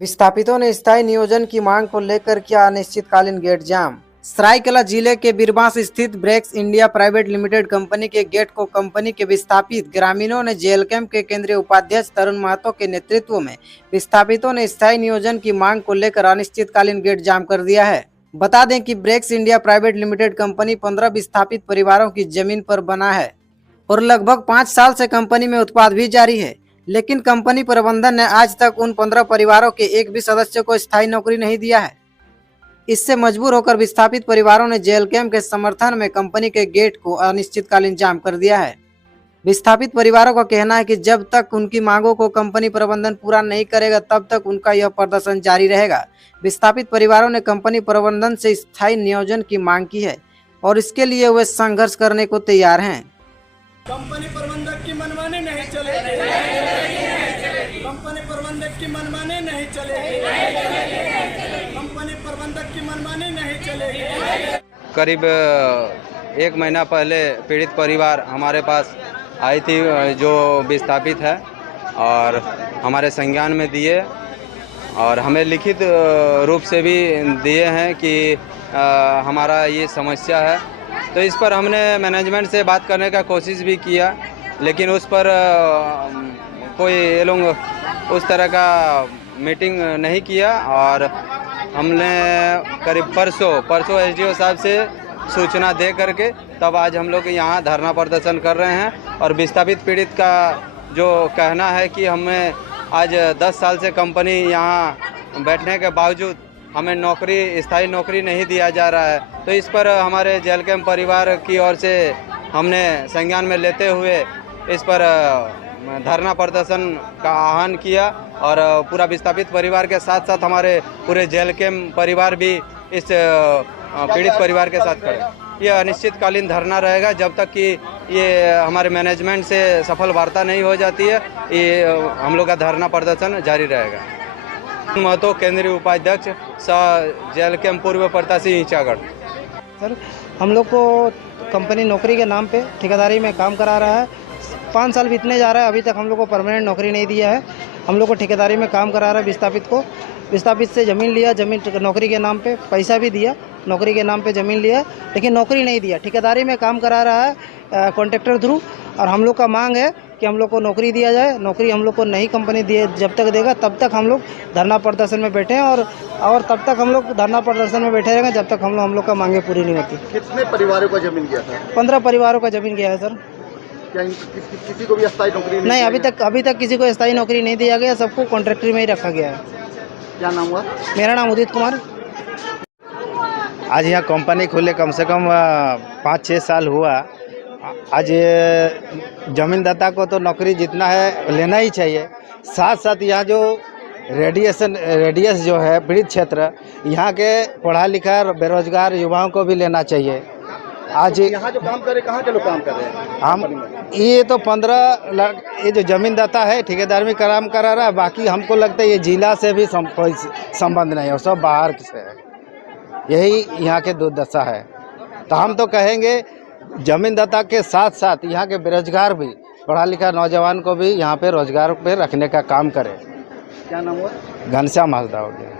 विस्थापितों ने स्थायी नियोजन की मांग को लेकर किया अनिश्चितकालीन गेट जाम। सरायकेला जिले के बीरबांस स्थित Brakes India private limited company के गेट को कंपनी के विस्थापित ग्रामीणों ने जेल कैंप के केंद्रीय उपाध्यक्ष तरुण महतो के नेतृत्व में विस्थापितों ने स्थायी नियोजन की मांग को लेकर अनिश्चितकालीन गेट जाम कर दिया है। बता दें कि Brakes India private limited company 15 विस्थापित परिवारों की जमीन पर बना है और लगभग 5 साल से कंपनी में उत्पाद भी जारी है, लेकिन कंपनी प्रबंधन ने आज तक उन 15 परिवारों के एक भी सदस्य को स्थायी नौकरी नहीं दिया है। इससे मजबूर होकर विस्थापित परिवारों ने जेल कैंप के समर्थन में कंपनी के गेट को अनिश्चितकालीन जाम कर दिया है। विस्थापित परिवारों का कहना है कि जब तक उनकी मांगों को कंपनी प्रबंधन पूरा नहीं करेगा तब तक उनका यह प्रदर्शन जारी रहेगा। विस्थापित परिवारों ने कंपनी प्रबंधन से स्थायी नियोजन की मांग की है और इसके लिए वे संघर्ष करने को तैयार हैं। कंपनी प्रबंधक की मनमानी नहीं चलेगी। कंपनी प्रबंधक की मनमानी नहीं चलेगी। कंपनी प्रबंधक की मनमानी नहीं चलेगी। करीब 1 महीना पहले पीड़ित परिवार हमारे पास आई थी, जो विस्थापित है, और हमारे संज्ञान में दिए और हमें लिखित रूप से भी दिए हैं कि हमारा ये समस्या है। तो इस पर हमने मैनेजमेंट से बात करने का कोशिश भी किया, लेकिन उस पर कोई ये लोग उस तरह का मीटिंग नहीं किया। और हमने करीब परसों एसडीओ साहब से सूचना दे करके तब आज हम लोग यहाँ धरना प्रदर्शन कर रहे हैं। और विस्थापित पीड़ित का जो कहना है कि हमें आज 10 साल से कंपनी यहाँ बैठने के बावजूद हमें स्थायी नौकरी नहीं दिया जा रहा है। तो इस पर हमारे जेल कैंप परिवार की ओर से हमने संज्ञान में लेते हुए इस पर धरना प्रदर्शन का आह्वान किया और पूरा विस्थापित परिवार के साथ साथ हमारे पूरे जेल कैंप परिवार भी इस पीड़ित परिवार के साथ खड़े। यह अनिश्चितकालीन धरना रहेगा जब तक कि ये हमारे मैनेजमेंट से सफल वार्ता नहीं हो जाती है। ये हम लोग का धरना प्रदर्शन जारी रहेगा। महतो केंद्रीय उपाध्यक्ष सह जेल कैंप पूर्व प्रत्याशी ईंचागढ़। सर, हम लोग को कंपनी नौकरी के नाम पे ठेकेदारी में काम करा रहा है। 5 साल बीतने जा रहा है, अभी तक हम लोग को परमानेंट नौकरी नहीं दिया है। हम लोग को ठेकेदारी में काम करा रहा है। विस्थापित से ज़मीन लिया, ज़मीन नौकरी के नाम पे पैसा भी दिया, नौकरी के नाम पे ज़मीन लिया, लेकिन नौकरी नहीं दिया। ठेकेदारी में काम करा रहा है कॉन्ट्रैक्टर थ्रू। और हम लोग का मांग है कि हम लोग को नौकरी दिया जाए। नौकरी हम लोग को नहीं कंपनी दिए, जब तक देगा तब तक हम लोग धरना प्रदर्शन में बैठे हैं और तब तक हम लोग धरना प्रदर्शन में बैठे रहेंगे जब तक हम लोग का मांगे पूरी नहीं होती। कितने परिवारों का जमीन गया था? 15 परिवारों का जमीन गया है सर। क्या किसी को भी स्थायी नौकरी नहीं, अभी तक किसी को स्थायी नौकरी नहीं दिया गया, सबको कॉन्ट्रैक्टरी में ही रखा गया है। क्या नाम हुआ? मेरा नाम उदित कुमार। आज यहाँ कंपनी खुले कम से कम 5-6 साल हुआ। आज जमीनदाता को तो नौकरी जितना है लेना ही चाहिए, साथ साथ यहाँ जो रेडियस जो है पीड़ित क्षेत्र, यहाँ के पढ़ा लिखा बेरोजगार युवाओं को भी लेना चाहिए। आज यहाँ जो काम कर रहे, कहाँ के लोग काम कर रहे हैं? हम ये तो 15 ये जो जमीनदाता है ठेकेदार में काम करा रहा है। बाकी हमको लगता है ये जिला से भी कोई संबंध नहीं है, सब बाहर से है। यही यहाँ के दुर्दशा है। तो हम तो कहेंगे जमीनदाता के साथ साथ यहाँ के बेरोजगार भी, पढ़ा लिखा नौजवान को भी यहाँ पे रोजगार पे रखने का काम करें। क्या नाम हुआ? घनश्याम हासदा हो गया।